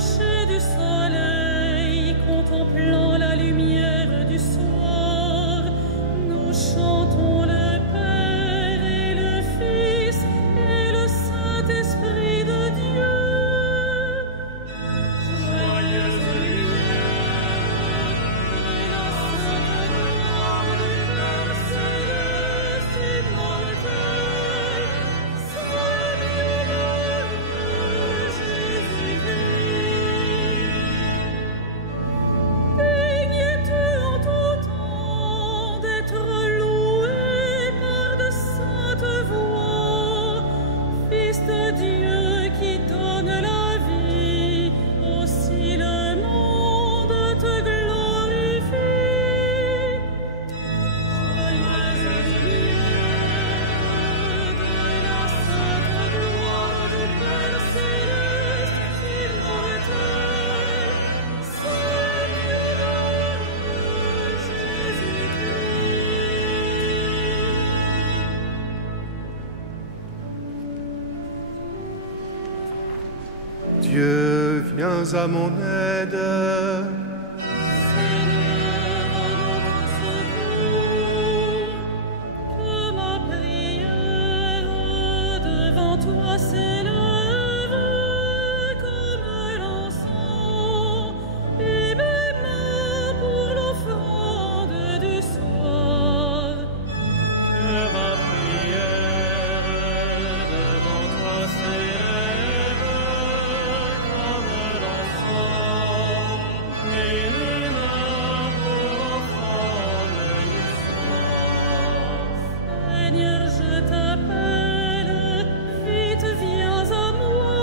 coucher du soleil, contemplant la lumière du soir, nous chantons le Père et le Fils et le Saint-Esprit de Dieu. Joyeuse lumière et la sainte gloire du Père céleste et immortel, Saint bienheureux Jésus-Christ. Daignes-tu en tout temps d'être loué par de saintes voix, Fils de Dieu qui donne la vie, aussi le monde te glorifie. Joyeuse lumière de la sainte gloire du Père céleste immortel, Saint bienheureux Jésus-Christ. Dieu, viens à mon aide. Seigneur, à notre secours, que ma prière devant toi s'élève comme l'encens, et mes mains pour l'offrande du soir. Que ma prière devant toi s'élève comme l'encens, et mes mains pour l'offrande du soir. Seigneur, je t'appelle, vite viens à moi,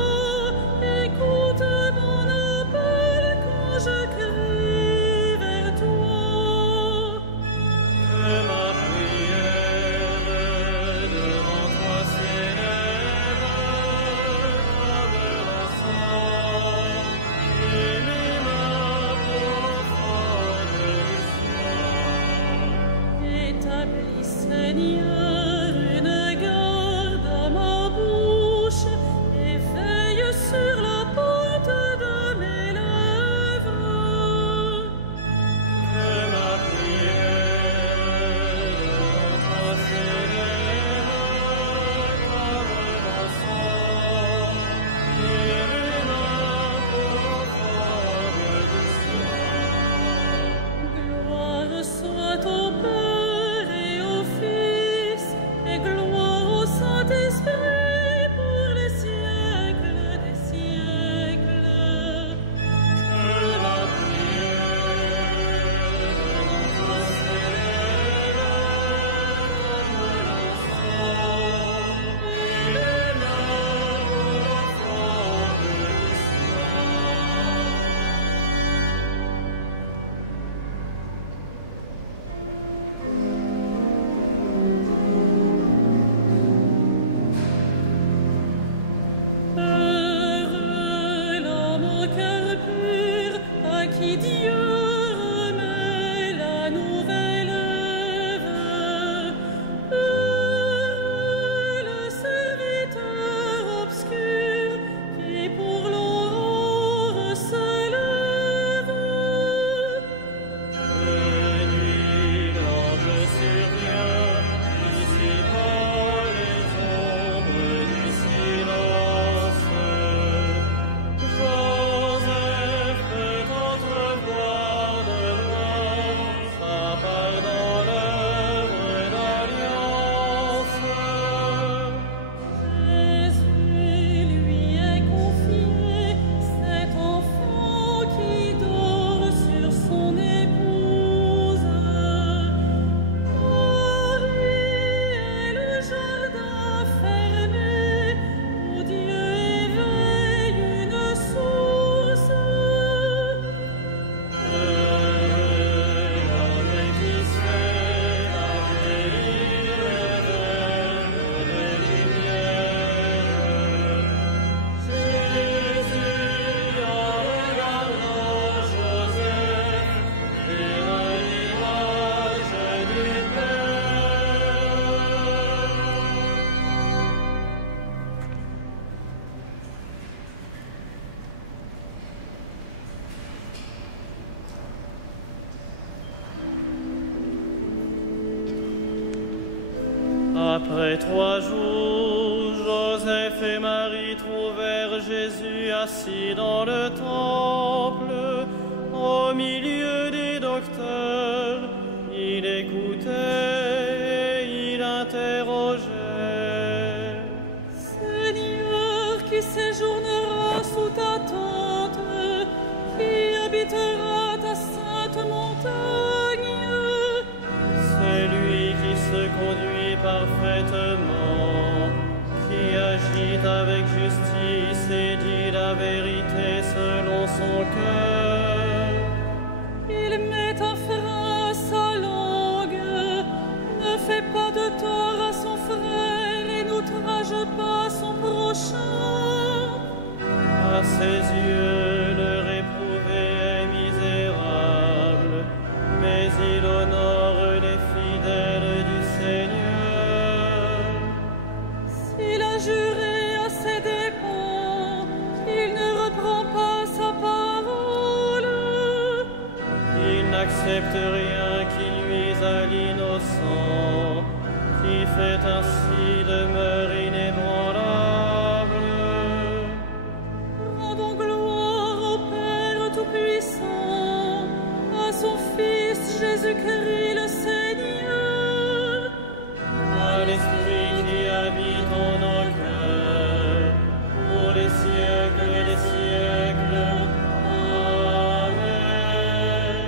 écoute mon appel quand je crie vers toi. Que ma prière devant toi s'élève comme l'encens, et mes mains pour l'offrande du soir. Établis, Seigneur, une garde à ma bouche, et veille sur la porte de mes lèvres. Que ma prière devant toi s'élève comme l'encens, et mes mains pour l'offrande du soir. Gloire soit au Père et au Fils Après 3 jours, Joseph et Marie trouvèrent Jésus assis dans le temple, au milieu des docteurs. Il écoutait et il interrogeait. Seigneur, qui séjournera sous ta tente, qui habitera ta sainte montagne? C'est lui qui se conduit parfaitement, qui agit avec justice et dit la vérité selon son cœur. Il met un frein à sa langue, ne fait pas de tort à son frère et n'outrage pas son prochain. À ses yeux, le réprouvé est misérable, mais il honore les fidèles du Seigneur. S'il a juré à ses dépens, il ne reprend pas sa parole. Il n'accepte rien qui nuise à l'innocent, qui fait ainsi demeure inébranlable. Rendons gloire au Père Tout-Puissant, à son Fils Jésus-Christ le Seigneur, À l'Esprit qui habite en nos cœurs, pour les siècles et les siècles. Amen.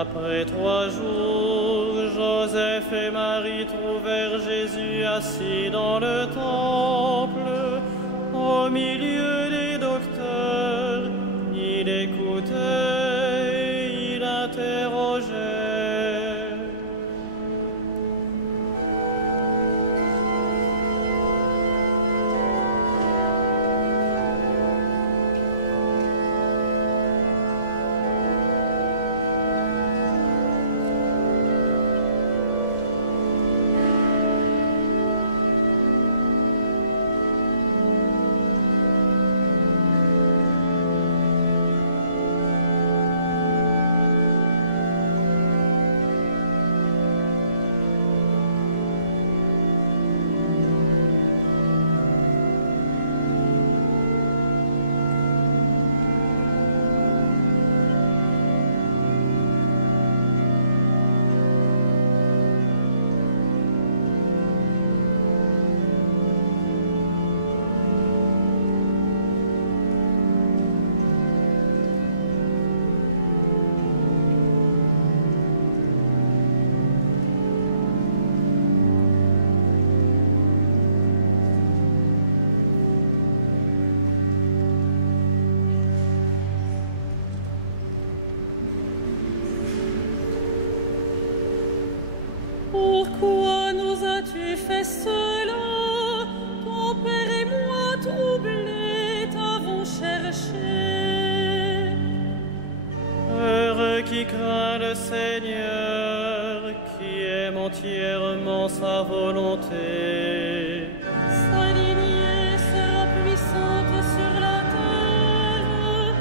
Après 3 jours, Joseph et Marie trouvèrent Jésus assis dans le temple, au milieu des docteurs. Il écoutait et il interrogeait. Pourquoi nous as-tu fait cela? Ton père et moi troublés t'avons cherché. Heureux qui craint le Seigneur, qui aime entièrement sa volonté. Sa lignée sera puissante sur la terre,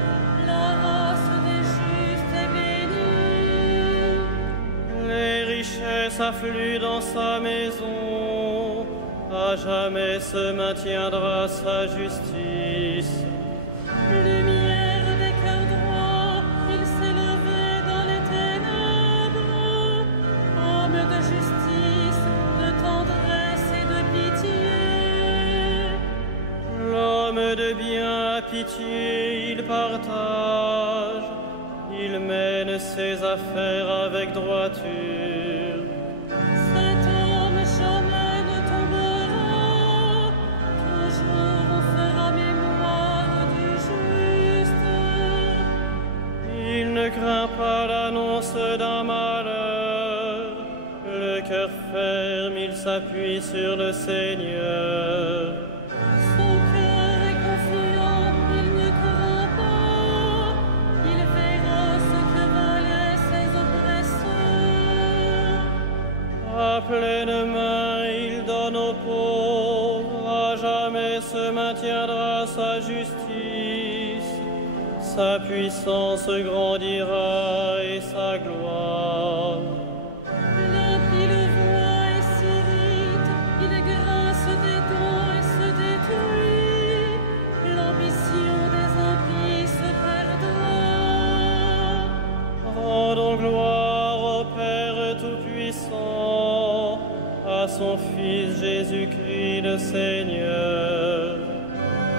la race des justes est bénie. Les richesses affluent dans sa maison, à jamais se maintiendra sa justice. Lumière des cœurs droits, il s'est levé dans les ténèbres, homme de justice, de tendresse et de pitié. L'homme de bien a pitié, il partage, il mène ses affaires avec droiture. Cet homme jamais ne tombera, toujours on fera mémoire du juste. Il ne craint pas l'annonce d'un malheur, le cœur ferme, il s'appuie sur le Seigneur. Son cœur est confiant, il ne craint pas, il verra ce que valaient ses oppresseurs. À pleine main, il donne aux pauvres, à jamais se maintiendra sa justice. Sa puissance grandira et sa gloire. L'impie le voit et s'irrite, Jésus-Christ le Seigneur,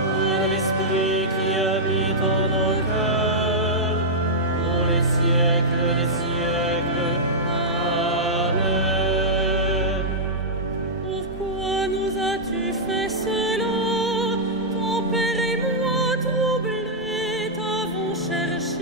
à l'Esprit qui habite en nos cœurs, pour les siècles des siècles. Amen. Pourquoi nous as-tu fait cela? Ton Père et moi troublés t'avons cherché.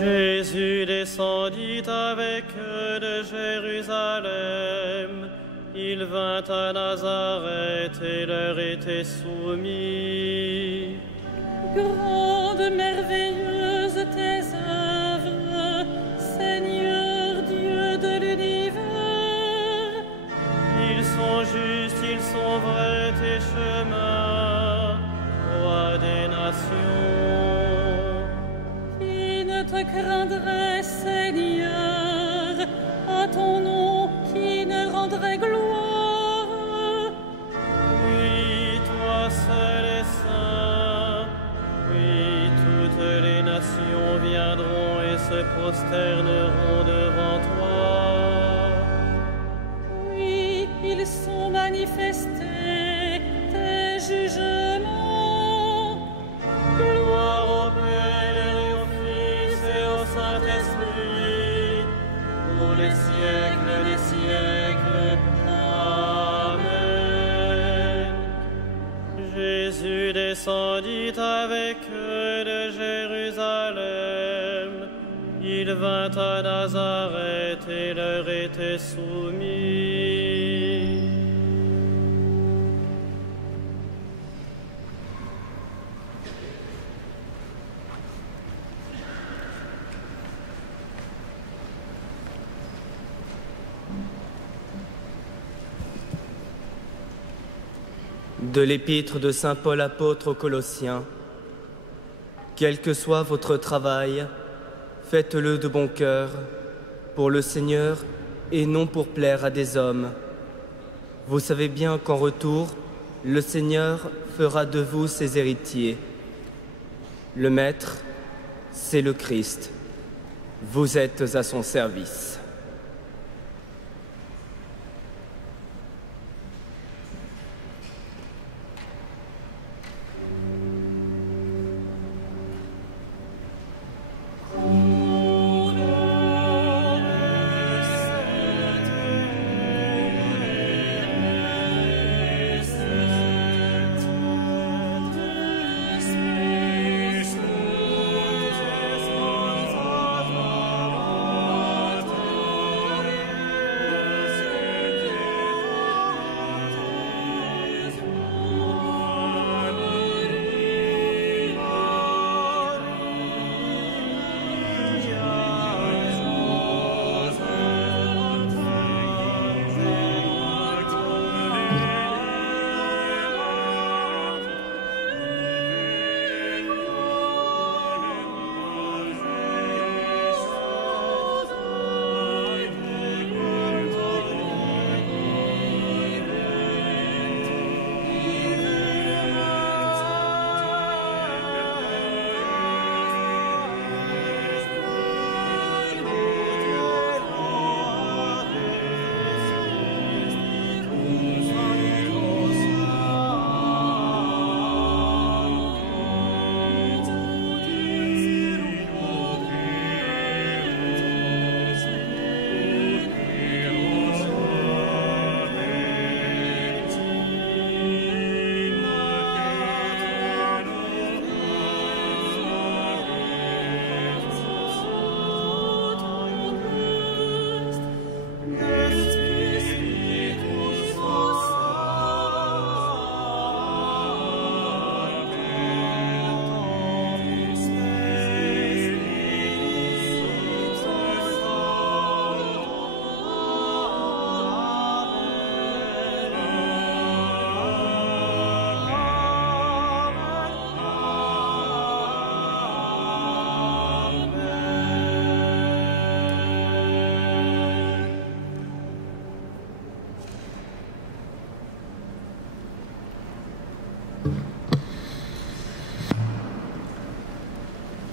Jésus descendit avec eux de Jérusalem. Il vint à Nazareth et leur était soumis. Grande, merveilleuse tes œuvres, Seigneur Dieu de l'univers. Ils sont justes, ils sont vrais tes chemins, roi des nations. Qui ne te craindrait, Seigneur, à ton nom qui ne rendrait gloire? Oui, toi seul est saint. Oui, toutes les nations viendront et se prosterneront devant toi. Oui, ils sont manifestés, tes jugements. Gloire au Père et au Fils et au Saint-Esprit, pour les siècles des siècles. Amen. Jésus descendit avec eux de Jérusalem. Il vint à Nazareth et leur était soumis. De l'épître de saint Paul apôtre aux Colossiens. Quel que soit votre travail, faites-le de bon cœur, pour le Seigneur et non pour plaire à des hommes. Vous savez bien qu'en retour, le Seigneur fera de vous ses héritiers. Le Maître, c'est le Christ. Vous êtes à son service.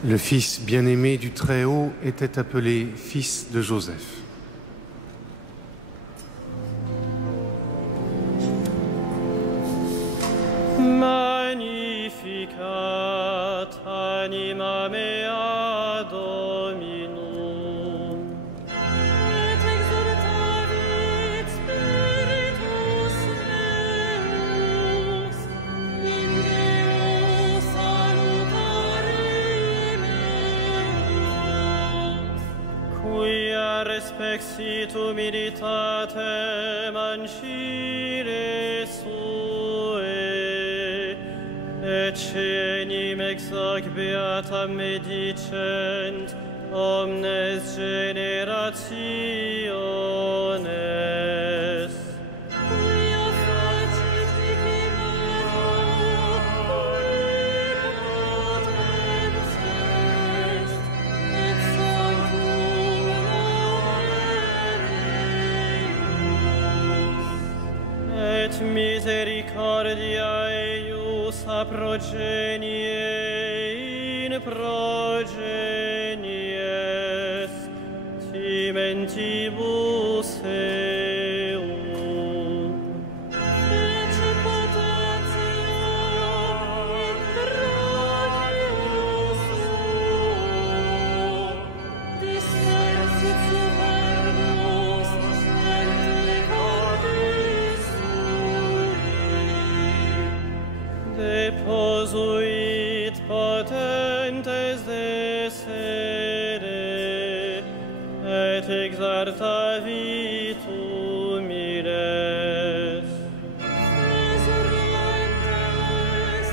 Le fils bien-aimé du Très-Haut était appelé fils de Joseph. Magnificat anima mea Dominum. Et exultavit spiritus meus, in Deo salutari meus. Quia respexit humilitatem ancire sue, et cenim exac beatam medicent omnes generationes. Quia facit dicimero, potens est, et sanctum nomen Deus. Et misericordia eius a progenie in progenies timentibus eum. Fece potentia in prodius suo, dispersit superbos ente cordis sui. Deposuit potentes de sere, et exartavit humiles. Resurrentes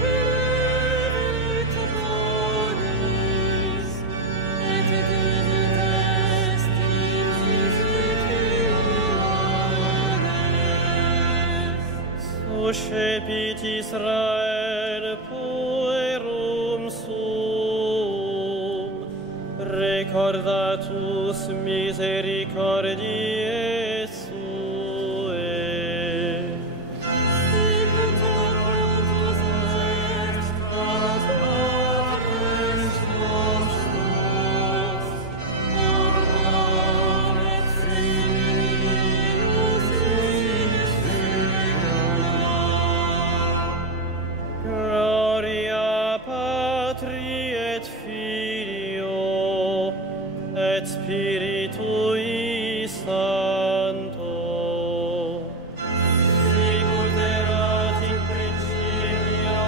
inquirevit bonis, et divit est in visitiones. Suscepit Israel puerum sum, recordatus misericordiae suae. Sicut ocultus est ad patres nostros, Abraham et Semius in Gloria Patri et Filio et Spiritui Sancto. Sicut erat in principio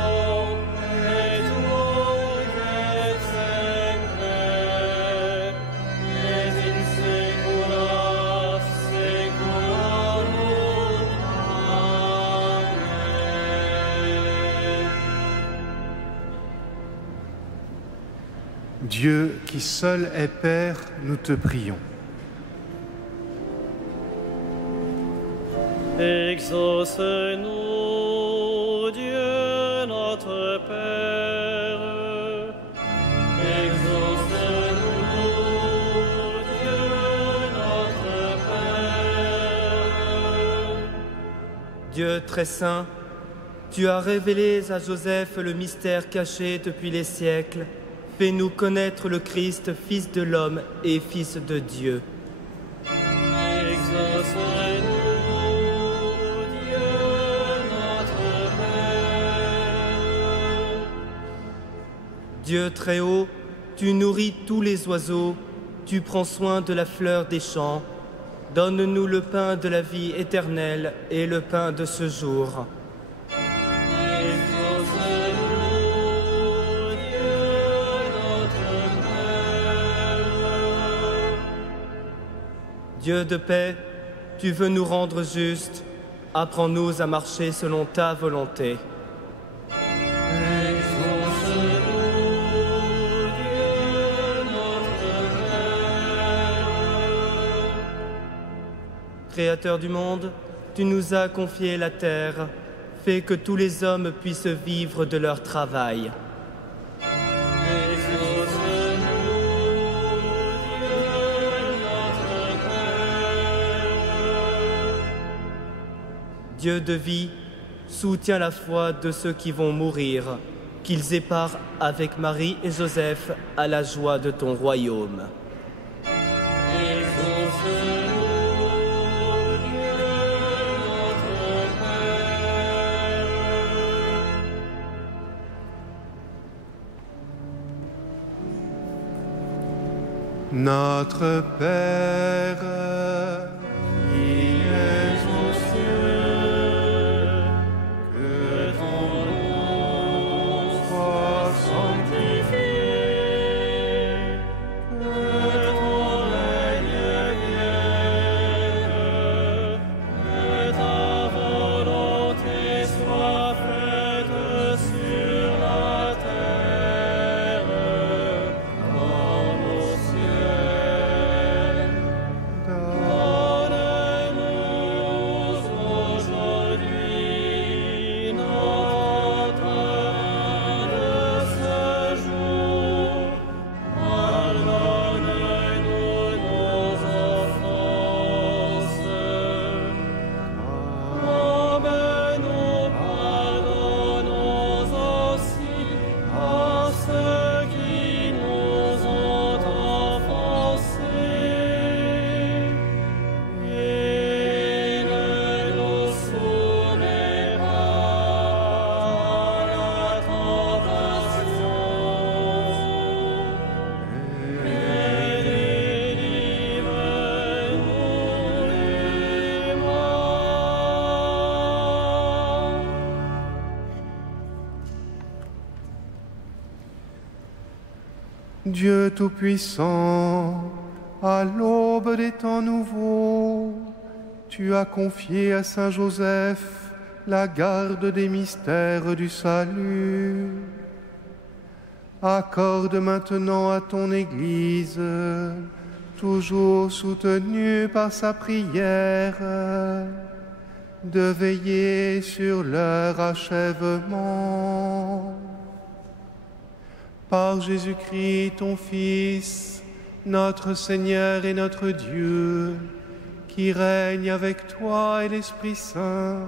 et nunc et semper et in saecula saeculorum. Amen. Dieu qui seul est Père, nous te prions. Exauce-nous, Dieu notre Père. Exauce-nous, Dieu notre Père. Dieu très saint, tu as révélé à Joseph le mystère caché depuis les siècles. Fais-nous connaître le Christ, Fils de l'homme et Fils de Dieu. Exauce-nous, Dieu notre Père. Dieu très haut, tu nourris tous les oiseaux, tu prends soin de la fleur des champs. Donne-nous le pain de la vie éternelle et le pain de ce jour. Exauce-nous, Dieu notre Père. Dieu de paix, tu veux nous rendre justes. Apprends-nous à marcher selon ta volonté. Exauce-nous, Dieu notre Père. Créateur du monde, tu nous as confié la terre. Fais que tous les hommes puissent vivre de leur travail. Exauce-nous, Dieu notre Père. Dieu de vie, soutiens la foi de ceux qui vont mourir. qu'ils aient part avec Marie et Joseph à la joie de ton royaume. Notre Père, qui es aux cieux, que ton nom soit sanctifié, que ton règne vienne, que ta volonté soit faite sur la terre comme au ciel. Donne-nous aujourd'hui notre pain de ce jour. Pardonne-nous nos offenses, comme nous pardonnons aussi à ceux qui nous ont offensés. Et ne nous soumets pas à la tentation, mais délivre-nous du mal. Dieu Tout-Puissant, à l'aube des temps nouveaux, tu as confié à Saint Joseph la garde des mystères du salut. Accorde maintenant à ton Église, toujours soutenue par sa prière, de veiller sur leur achèvement. Par Jésus-Christ, ton Fils, notre Seigneur et notre Dieu, qui règne avec toi et l'Esprit Saint,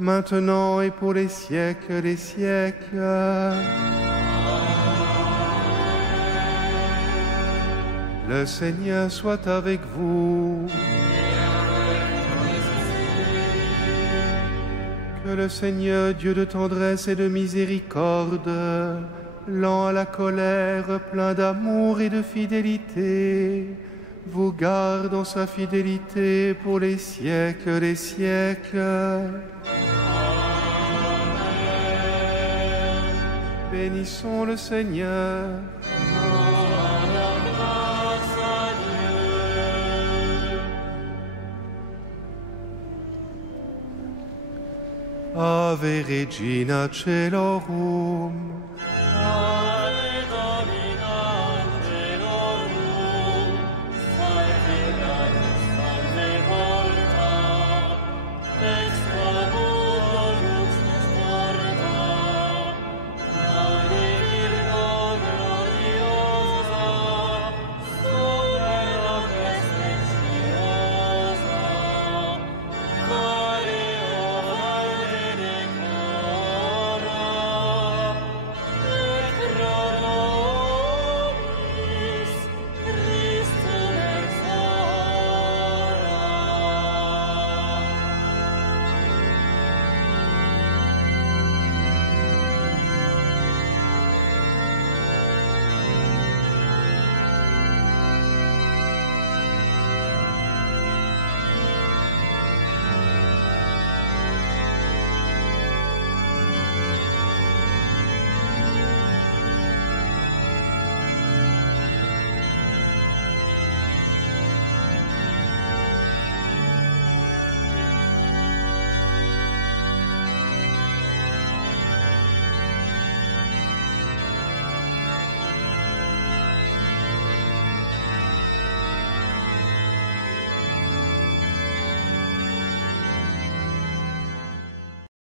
maintenant et pour les siècles des siècles. Le Seigneur soit avec vous. Que le Seigneur, Dieu de tendresse et de miséricorde, lent à la colère, plein d'amour et de fidélité, vous garde en sa fidélité pour les siècles des siècles. Bénissons le Seigneur. Ave Regina Caelorum,